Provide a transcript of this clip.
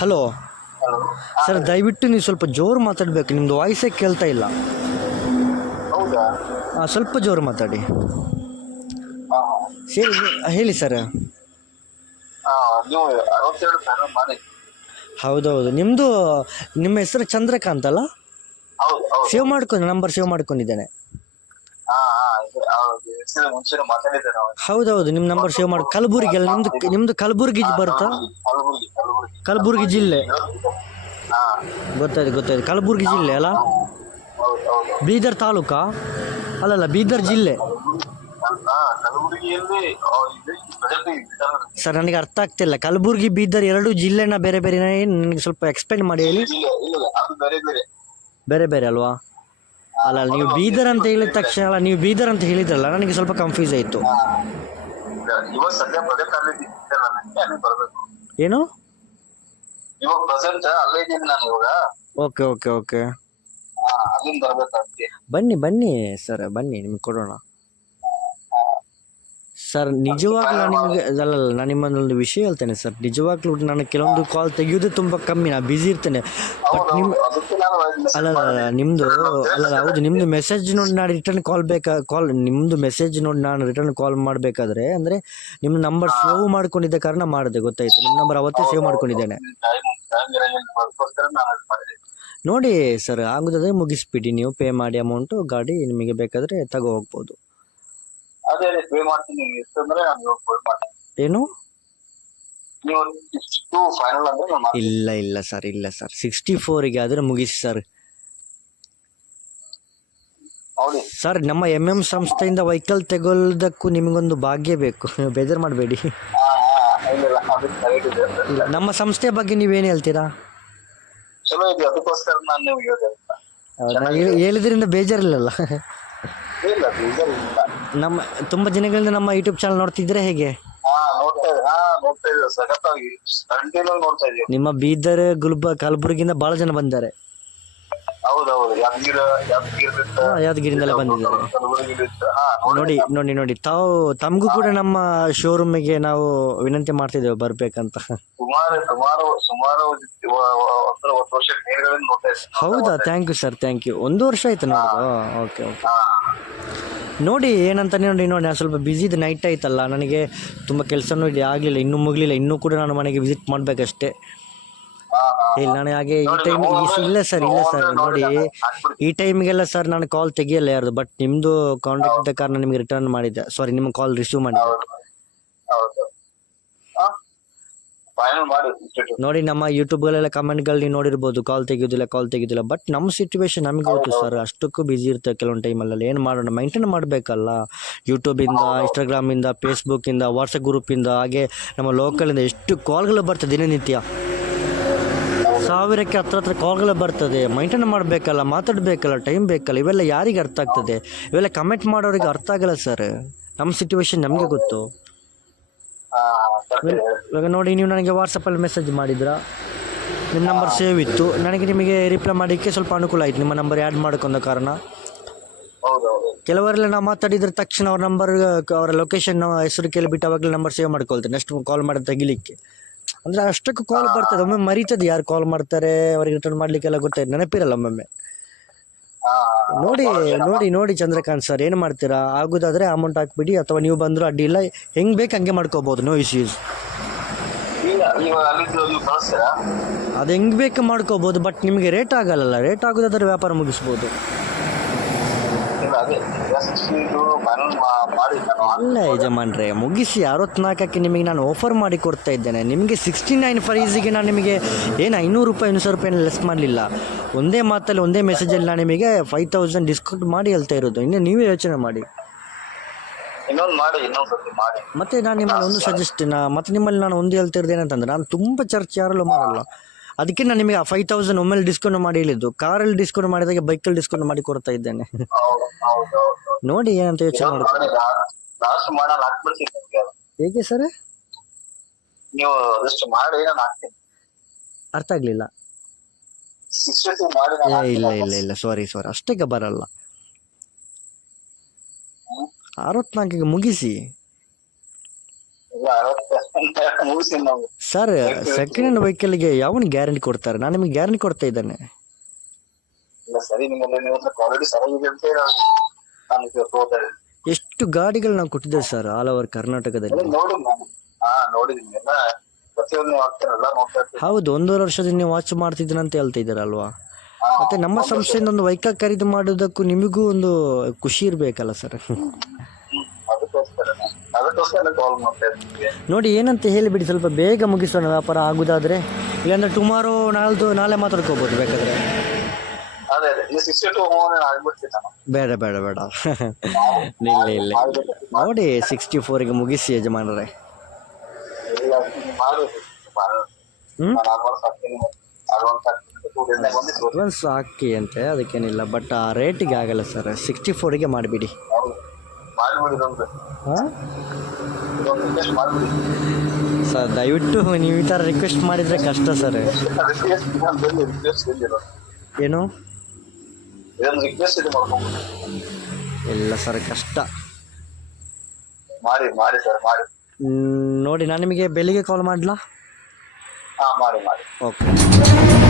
Hello sir ದಯವಿಟ್ಟು ನೀವು ಸ್ವಲ್ಪ ಜೋರು ಮಾತಾಡಬೇಕು. ನಿಮ್ಮದು ವಾಯ್ಸೇ ಕೇಳ್ತಾ ಇಲ್ಲ. ಹೌದಾ? ಹಾಂ ಸ್ವಲ್ಪ ಜೋರು ಮಾತಾಡಿ. ಸರಿ ಹೇಳಿ ಸರ್ ಹೌದೌದು. ನಿಮ್ಮದು ನಿಮ್ಮ ಹೆಸರು ಚಂದ್ರಕಾಂತ್ ಅಲ್ಲ? ಸೇವ್ ಮಾಡ್ಕೊಂಡು ನಂಬರ್ ಸೇವ್ ಮಾಡ್ಕೊಂಡಿದ್ದೇನೆ ಹಾ ಹಾ ಇದು ಹೌದು ಹೆಸರು ಮುಂಚೆ ಮಾತಾಡಿದ್ದೆ ನಾವು. ಹೌದೌದು ನಿಮ್ಮ ನಂಬರ್ ಸೇವ್ ಮಾಡಿ. ಕಲಬುರ್ಗಿ ಅಲ್ಲ ನಿಮ್ದು ನಿಮ್ದು ಕಲಬುರ್ಗಿ ಬರುತ್ತಾ ಕಲಬುರ್ಗಿ ಕಲಬುರಗಿ. ಕಲಬುರಗಿ ಜಿಲ್ಲೆ. ಗೊತ್ತಾಯ್ತು ಗೊತ್ತಾಯ್ತು. ಕಲಬುರ್ಗಿ ಜಿಲ್ಲೆ ಅಲ್ಲ? ಬೀದರ್ ತಾಲೂಕಾ? ಅಲ್ಲಲ್ಲ ಬೀದರ್ ಜಿಲ್ಲೆ. ಸರ್ ನನಗೆ ಅರ್ಥ ಆಗ್ತಿಲ್ಲ. ಕಲಬುರ್ಗಿ ಬೀದರ್ ಎರಡು ಜಿಲ್ಲೆನ ಬೇರೆ ಬೇರೆ ನನಗೆ ಸ್ವಲ್ಪ ಎಕ್ಸ್ಪ್ಲೇನ್ ಮಾಡಿ ಹೇಳಿ. ಬೇರೆ ಬೇರೆ ಅಲ್ವಾ? ಅಲ್ಲ ನೀವು ಬೀದರ್ ಅಂತ ಹೇಳಿದ ತಕ್ಷಣ ಅಲ್ಲ ನೀವು ಬೀದರ್ ಅಂತ ಹೇಳಿದ್ರಲ್ಲ ನನಗೆ ಸ್ವಲ್ಪ ಕನ್ಫ್ಯೂಸ್ ಆಯ್ತು. ಹಾ. ಇವಾಗ ಸದ್ಯ ಪದೇ ಕಾಲೇಜ್ ಇದ್ದೆ ನಾನು ಅಲ್ಲಿ ಬರ್ಬೇಕು. ಏನು? ಇವಾಗ ಪ್ರೆಸೆಂಟ್ ಅಲ್ಲೇ ಇದ್ದೀನಿ ನಾನು ಇವಾಗ. Okay okay okay. ಅಲ್ಲಿಂದ ಬನ್ನಿ ಬನ್ನಿ ಸರ್ ಬನ್ನಿ ನಿಮ್ಗೆ ಕೊಡೋಣ. ಸರ್ ನಿಜವಾಗ್ಲೂ ನಾನು ನಿಮಗೆ ಅಲ್ಲಲ್ಲ ನಾನು ನಿಮ್ಮನ್ನೊಂದು ವಿಷಯ ಹೇಳ್ತೇನೆ ಸರ್. ನಿಜವಾಗ್ಲೂ ನಾನು ಕೆಲವೊಂದು ಕಾಲ್ ತೆಗೆಯೋದು ತುಂಬ ಕಮ್ಮಿ. ನಾನು ಬ್ಯುಸಿ ಇರ್ತೇನೆ. ಬಟ್ ನಿಮ್ಮ ಅಲ್ಲಲ್ಲ ನಿಮ್ಮದು ಅಲ್ಲಲ್ಲ ಹೌದು ನಿಮ್ಮದು ಮೆಸೇಜ್ ನೋಡಿ ನಾನು ರಿಟರ್ನ್ ಕಾಲ್ ಬೇಕಾ ಕಾಲ್ ನಿಮ್ಮದು ಮೆಸೇಜ್ ನೋಡಿ ನಾನು ರಿಟರ್ನ್ ಕಾಲ್ ಮಾಡಬೇಕಾದ್ರೆ ಅಂದರೆ ನಿಮ್ಮ ನಂಬರ್ ಸೇವ್ ಮಾಡ್ಕೊಂಡಿದ್ದ ಕಾರಣ ಮಾಡಿದೆ ಗೊತ್ತಾಯ್ತು. ನಿಮ್ಮ ನಂಬರ್ ಅವತ್ತೇ ಸೇವ್ ಮಾಡ್ಕೊಂಡಿದ್ದೇನೆ. ನೋಡಿ ಸರ್ ಆಗುದಾದ್ರೆ ಮುಗಿಸ್ಬಿಡಿ. ನೀವು ಪೇ ಮಾಡಿ ಅಮೌಂಟು ಗಾಡಿ ನಿಮಗೆ ಬೇಕಾದರೆ ತಗೋ ಹೋಗ್ಬೋದು. ಅದೇ ಅದೇ ಪೇ ಮಾಡ್ತೀನಿ ನಾನು ಮಾಡ್ತೀನಿ. ಏನು? ನೀವು ಇಷ್ಟು ಫೈನಲ್ ಅಂದ್ರೆ ನಾನು ಮಾಡ್ತೀನಿ. ಇಲ್ಲ ಇಲ್ಲ ಸರ್ ಇಲ್ಲ ಸರ್ ಸಿಕ್ಸ್ಟಿ ಫೋರಿಗೆ ಆದ್ರೆ ಮುಗಿಸಿ ಸರ್ ಸರ್ ನಮ್ಮ ಎಂ ಎಂ ಸಂಸ್ಥೆಯಿಂದ ವೆಹಿಕಲ್ ತೆಗೊಳ್ಳೋದಕ್ಕೂ ನಿಮಗೊಂದು ಭಾಗ್ಯ ಬೇಕು. ಬೇಜಾರು ಮಾಡಬೇಡಿ. ಹಾ ಹಾ ಇಲ್ಲ ಇಲ್ಲ ಅದಕ್ಕೆ ಕರೆಕ್ಟ್ ಇದೆ. ಇಲ್ಲ ನಮ್ಮ ಸಂಸ್ಥೆ ಬಗ್ಗೆ ನೀವೇನು ಹೇಳ್ತೀರಾ? ಚಲೋ ಇದೆ ಅದಕ್ಕೋಸ್ಕರ ನಾನು ನಿಮ್ಗೆ ಹೇಳಿದೆ. ನಾನು ಹೇಳಿದ್ರಿಂದ ಬೇಜಾರಿಲ್ಲಲ್ಲ. ಇಲ್ಲ ಬೇಜಾರ್ ಇಲ್ಲ ನಮ್ಮ ತುಂಬಾ ಜನಗಳಿಂದ ನಮ್ಮ ಯೂಟ್ಯೂಬ್ ಚಾನಲ್ ನೋಡ್ತಿದ್ರೆ ಹೇಗೆ? ನಿಮ್ಮ ಬೀದರ್ ಗುಲ್ಬ ಕಲಬುರಗಿಯಿಂದ ಬಹಳ ಜನ ಬಂದಿದ್ದಾರೆ. ಯಾದಗಿರಿಂದಲೇ ಬಂದಿದ್ದಾರೆ ನೋಡಿ ನೋಡಿ ನೋಡಿ ನೋಡಿ. ತಾವು ತಮಗೂ ಕೂಡ ನಮ್ಮ ಶೋರೂಮಿಗೆ ನಾವು ವಿನಂತಿ ಮಾಡ್ತಿದ್ದೇವೆ ಬರ್ಬೇಕಂತ. ಹೌದಾ? Thank you sir thank you ಒಂದು ವರ್ಷ ಆಯ್ತು ನೋಡೋದು. Okay okay. ನೋಡಿ ಏನಂತ ನೋಡಿ ನೋಡಿ ನಾನು ಸ್ವಲ್ಪ ಬ್ಯುಸಿ ಇದೆ ನೈಟ್ ಆಯ್ತಲ್ಲ ನನಗೆ ತುಂಬ ಕೆಲಸನೂ ಇದೆ ಆಗಲಿಲ್ಲ ಇನ್ನೂ ಮುಗಲಿಲ್ಲ ಇನ್ನೂ ಕೂಡ ನಾನು ಮನೆಗೆ ವಿಸಿಟ್ ಮಾಡಬೇಕಷ್ಟೇ. ಇಲ್ಲ ನಾನು ಹಾಗೆ ಈ ಟೈಮ್ ಇಲ್ಲ ಸರ್ ಇಲ್ಲ ಸರ್ ನೋಡಿ ಈ ಟೈಮಿಗೆಲ್ಲ ಸರ್ ನಾನು ಕಾಲ್ ತೆಗಿಯಲ್ಲ ಯಾರ್ದು ಬಟ್ ನಿಮ್ಮದು ಕಾಂಟ್ಯಾಕ್ಟ್ ಇದ್ದ ಕಾರಣ ನಿಮಗೆ ರಿಟರ್ನ್ ಮಾಡಿದ್ದೆ. ಸಾರಿ ನಿಮ್ಮ ಕಾಲ್ ರಿಸೀವ್ ಮಾಡಿದ್ದೆ. ಹೌದು. ಫೈನಲ್ ಮಾಡಿ ನೋಡಿ ನಮ್ಮ ಯೂಟ್ಯೂಬ್ಗಳೆಲ್ಲ ಕಮೆಂಟ್ಗಳು ನೀವು ನೋಡಿರ್ಬೋದು. ಕಾಲ್ ತೆಗಿಯೋದಿಲ್ಲ ಕಾಲ್ ತೆಗಿಯೋದಿಲ್ಲ. ಬಟ್ ನಮ್ಮ ಸಿಚುವೇಶನ್ ನಮಗೆ ಗೊತ್ತು ಸರ್ ಅಷ್ಟಕ್ಕೂ ಬಿಜಿ ಇರ್ತದೆ ಕೆಲವೊಂದು ಟೈಮಲ್ಲಿ ಏನು ಮಾಡೋಣ? ಮೈಂಟೈನ್ ಮಾಡಬೇಕಲ್ಲ. ಯೂಟ್ಯೂಬಿಂದ ಇನ್ಸ್ಟಾಗ್ರಾಮಿಂದ ಫೇಸ್ಬುಕ್ಕಿಂದ ವಾಟ್ಸಪ್ ಗ್ರೂಪಿಂದ ಹಾಗೆ ನಮ್ಮ ಲೋಕಲಿಂದ ಎಷ್ಟು ಕಾಲ್ಗಳು ಬರ್ತದೆ ದಿನನಿತ್ಯ. ಸಾವಿರಕ್ಕೆ ಹತ್ರ ಹತ್ರ ಕಾಲ್ಗಳು ಬರ್ತದೆ. ಮೈಂಟೈನ್ ಮಾಡಬೇಕಲ್ಲ ಮಾತಾಡಬೇಕಲ್ಲ ಟೈಮ್ ಬೇಕಲ್ಲ. ಇವೆಲ್ಲ ಯಾರಿಗೆ ಅರ್ಥ ಆಗ್ತದೆ? ಇವೆಲ್ಲ ಕಮೆಂಟ್ ಮಾಡೋರಿಗೆ ಅರ್ಥ ಆಗಲ್ಲ ಸರ್ ನಮ್ಮ ಸಿಚುವೇಶನ್ ನಮಗೆ ಗೊತ್ತು. ಹಾ ಇವಾಗ ನೋಡಿ ನೀವು ನನಗೆ ವಾಟ್ಸಪ್ಪಲ್ಲಿ ಮೆಸೇಜ್ ಮಾಡಿದ್ರಾ? ನಿಮ್ಮ ನಂಬರ್ ಸೇವ್ ಇತ್ತು. ನನಗೆ ನಿಮಗೆ ರಿಪ್ಲೈ ಮಾಡೋಕ್ಕೆ ಸ್ವಲ್ಪ ಅನುಕೂಲ ಆಯಿತು. ನಿಮ್ಮ ನಂಬರ್ ಆ್ಯಡ್ ಮಾಡ್ಕೊಂಡ ಕಾರಣ. ಕೆಲವರೆಲ್ಲ ನಾವು ಮಾತಾಡಿದ್ರೆ ತಕ್ಷಣ ಅವ್ರ ನಂಬರ್ ಅವರ ಲೊಕೇಶನ್ ಹೆಸರು ಕೇಳಿಬಿಟ್ಟು ಅವಾಗಲೇ ನಂಬರ್ ಸೇವ್ ಮಾಡ್ಕೊಳ್ತೇನೆ. ನೆಕ್ಸ್ಟ್ ಕಾಲ್ ಮಾಡಿ ತೆಗಿಲಿಕ್ಕೆ. ಅಂದರೆ ಅಷ್ಟಕ್ಕೂ ಕಾಲ್ ಬರ್ತದೆ. ಒಮ್ಮೆ ಮರೀತದೆ ಯಾರು ಕಾಲ್ ಮಾಡ್ತಾರೆ ಅವ್ರಿಗೆ ರಿಟರ್ನ್ ಮಾಡಲಿಕ್ಕೆಲ್ಲ ಗೊತ್ತಾಯ್ತು. ನೆನಪಿರಲ್ಲ ಒಮ್ಮೊಮ್ಮೆ. ನೋಡಿ ನೋಡಿ ನೋಡಿ ಚಂದ್ರಕಾಂತ್ ಸರ್ ಏನು ಮಾಡ್ತೀರಾ? ಆಗೋದಾದರೆ ಅಮೌಂಟ್ ಹಾಕ್ಬಿಡಿ ಅಥವಾ ನೀವು ಬಂದರೂ ಅಡ್ಡಿ ಇಲ್ಲ ಹೆಂಗೆ ಬೇಕು ಹಂಗೆ ಮಾಡ್ಕೋಬೋದು ನೋ ಇಶ್ಯೂಸ್ ಅದು ಹೆಂಗೆ ಬೇಕು ಮಾಡ್ಕೋಬೋದು ಬಟ್ ನಿಮಗೆ ರೇಟ್ ಆಗಲ್ಲ ರೇಟ್ ಆಗೋದಾದ್ರೆ ವ್ಯಾಪಾರ ಮುಗಿಸ್ಬೋದು ಇಲ್ಲ ಅದೇ ಇದು ಫೈನಲ್ ಮಾಡಿ ನಾನು ಅಲ್ಲ ಯಜಮಾನ್ರೆ ಮುಗಿಸಿ ಅರವತ್ನಾಲ್ಕಕ್ಕೆ ನಿಮಗೆ ನಾನು ಆಫರ್ ಮಾಡಿ ಕೊಡ್ತಾ ಇದ್ದೇನೆ. ನಿಮಗೆ ಸಿಕ್ಸ್ಟಿ ನೈನ್ ಪ್ರೈಸಿಗೆ ನಾನು ನಿಮಗೆ ಏನು ಐನೂರು ರೂಪಾಯಿ ಇನ್ನೂರು ರೂಪಾಯಿ ಲೆಸ್ ಮಾಡಲಿಲ್ಲ. ಒಂದೇ ಮಾತಲ್ಲಿ ಒಂದೇ ಮೆಸೇಜಲ್ಲಿ ನಾನು ನಿಮಗೆ ಫೈವ್ ತೌಸಂಡ್ ಡಿಸ್ಕೌಂಟ್ ಮಾಡಿ ಹೇಳ್ತಾ ಇರೋದು. ಇನ್ನು ನೀವೇ ಯೋಚನೆ ಮಾಡಿ. ಮತ್ತೆ ನಾನು ನಿಮ್ಮಲ್ಲಿ ಒಂದು ಸಜೆಸ್ಟ್ ನಾ ಮತ್ತೆ ನಿಮ್ಮಲ್ಲಿ ನಾನು ಒಂದು ಹೇಳ್ತಾ ಇರೋದು ಏನಂತಂದ್ರೆ ನಾನು ತುಂಬ ಚರ್ಚೆ ಯಾರಲ್ಲೂ ಮಾಡಲ್ಲ. ಅದಕ್ಕೆ ನಾನು ನಿಮಗೆ ಫೈವ್ ತೌಸಂಡ್ ಒಮ್ಮೆಲೆ ಡಿಸ್ಕೌಂಟ್ ಮಾಡಿ ಹೇಳಿದ್ದು. ಕಾರಲ್ಲಿ ಡಿಸ್ಕೌಂಟ್ ಮಾಡಿದಾಗ ಬೈಕಲ್ಲಿ ಡಿಸ್ಕೌಂಟ್ ಮಾಡಿ ಕೊಡ್ತಾ ಇದ್ದೇನೆ. ನೋಡಿ ಏನಂತ ಯೋಚನೆ ಲಾಸ್ಟ್ ಹಾಕ್ಬಿಡ್ತೀನಿ ನಿಮ್ಗೆ. ಹೇಗೆ ಸರ್ ನೀವು ಅದಷ್ಟು ಮಾಡಿ ನಾನು ಹಾಕ್ತೀನಿ. ಅರ್ಥ ಆಗ್ಲಿಲ್ಲ. ಸಿಕ್ಸ್ಟಿ ಮಾಡಿ ನಾನು ಏ ಹಾಕ್ತೀನಿ. ಇಲ್ಲ ಇಲ್ಲ ಇಲ್ಲ ಸಾರಿ ಸಾರಿ ಅಷ್ಟಕ್ಕೆ ಬರಲ್ಲ. ಅರವತ್ನಾಲ್ಕಿಗೆ ಮುಗಿಸಿ ಇಲ್ಲ ಅರವತ್ತು ಮುಗಿಸಿ ನಾವು ಸರ್ ಸೆಕೆಂಡ್ ಹ್ಯಾಂಡ್ ವೆಹಿಕಲ್ಗೆ ಯಾವನ್ ಗ್ಯಾರಂಟಿ ಕೊಡ್ತಾರೆ? ನಾನು ನಿಮಗೆ ಗ್ಯಾರಂಟಿ ಕೊಡ್ತಾ ಇದ್ದೇನೆ. ಎಷ್ಟು ಗಾಡಿಗಳು ನಾವು ಕೊಟ್ಟಿದ್ದೇವೆ ಸರ್ ಆಲ್ ಓವರ್ ಕರ್ನಾಟಕದಲ್ಲಿ? ಹೌದು ಒಂದೂವರೆ ವರ್ಷದಿಂದ ನೀವು ವಾಚ್ ಮಾಡ್ತಿದ್ದೀನಿ ಅಂತ ಹೇಳ್ತಾ ಇದ್ದೀರಲ್ವಾ ಮತ್ತೆ ನಮ್ಮ ಸಂಸ್ಥೆಯಿಂದ ಒಂದು ವೆಹಿಕಲ್ ಖರೀದಿ ಮಾಡೋದಕ್ಕೂ ನಿಮಗೂ ಒಂದು ಖುಷಿ ಇರಬೇಕಲ್ಲ ಸರ್. ಅದಕ್ಕೋಸ್ಕರ ಅದಕ್ಕೋಸ್ಕರ ಕಾಲ್ ಮಾಡ್ತಾ ಇದ್ದೀನಿ. ನೋಡಿ ಏನಂತ ಹೇಳಿಬಿಡಿ ಸ್ವಲ್ಪ ಬೇಗ ಮುಗಿಸೋಣ ವ್ಯಾಪಾರ ಆಗುದಾದ್ರೆ. ಇಲ್ಲಾಂದ್ರೆ ಟುಮಾರೋ ನಾಳ್ದು ನಾಳೆ ಮಾತಾಡ್ಕೋಬಹುದು ಬೇಕಾದ್ರೆ. ಅದೇ ಅದೇ. ಈ ಸಿಕ್ಸ್ಟಿ ಟು ಹೋಗೋಣ ಆಗ್ಬಿಡ್ತೀನಿ ನಾನು. ಬೇಡ ಬೇಡ ಬೇಡ. ಇಲ್ಲ ಇಲ್ಲ. ನೋಡಿ ಸಿಕ್ಸ್ಟಿ ಫೋರಿಗೆ ಮುಗಿಸಿ ಯಜಮಾನರೇ. ಇಲ್ಲ. ಹ್ಮ್? ನಾನು ಅಡ್ವಾನ್ಸ್ ಹಾಕ್ತೀನಿ. ಅಡ್ವಾನ್ಸ್ ಹಾಕ್ತೀನಿ. ಟೂ ಡೇಸ್ ಬಂದು ಅಡ್ವಾನ್ಸ್ ಹಾಕಿ ಅಂತೆ ಅದಕ್ಕೇನಿಲ್ಲ. ಬಟ್ ಆ ರೇಟಿಗೆ ಆಗಲ್ಲ ಸರ್ ಸಿಕ್ಸ್ಟಿ ಫೋರಿಗೆ ಮಾಡಿಬಿಡಿ. ಮಾಡಿಬಿಡಿ ಸರ್ ದಯವಿಟ್ಟು ನೀವು ಈ ಥರ ರಿಕ್ವೆಸ್ಟ್ ಮಾಡಿದರೆ ಕಷ್ಟ ಸರ್. ಏನು? ಇಲ್ಲ ಸರ್ ಕಷ್ಟ. ಮಾಡಿ ಮಾಡಿ ಸರ್ ಮಾಡಿ. ನೋಡಿ ನಾನು ನಿಮಗೆ ಬೆಳಿಗ್ಗೆ ಕಾಲ್ ಮಾಡಲಾ? ಹಾ ಮಾಡಿ ಮಾಡಿ. ಓಕೆ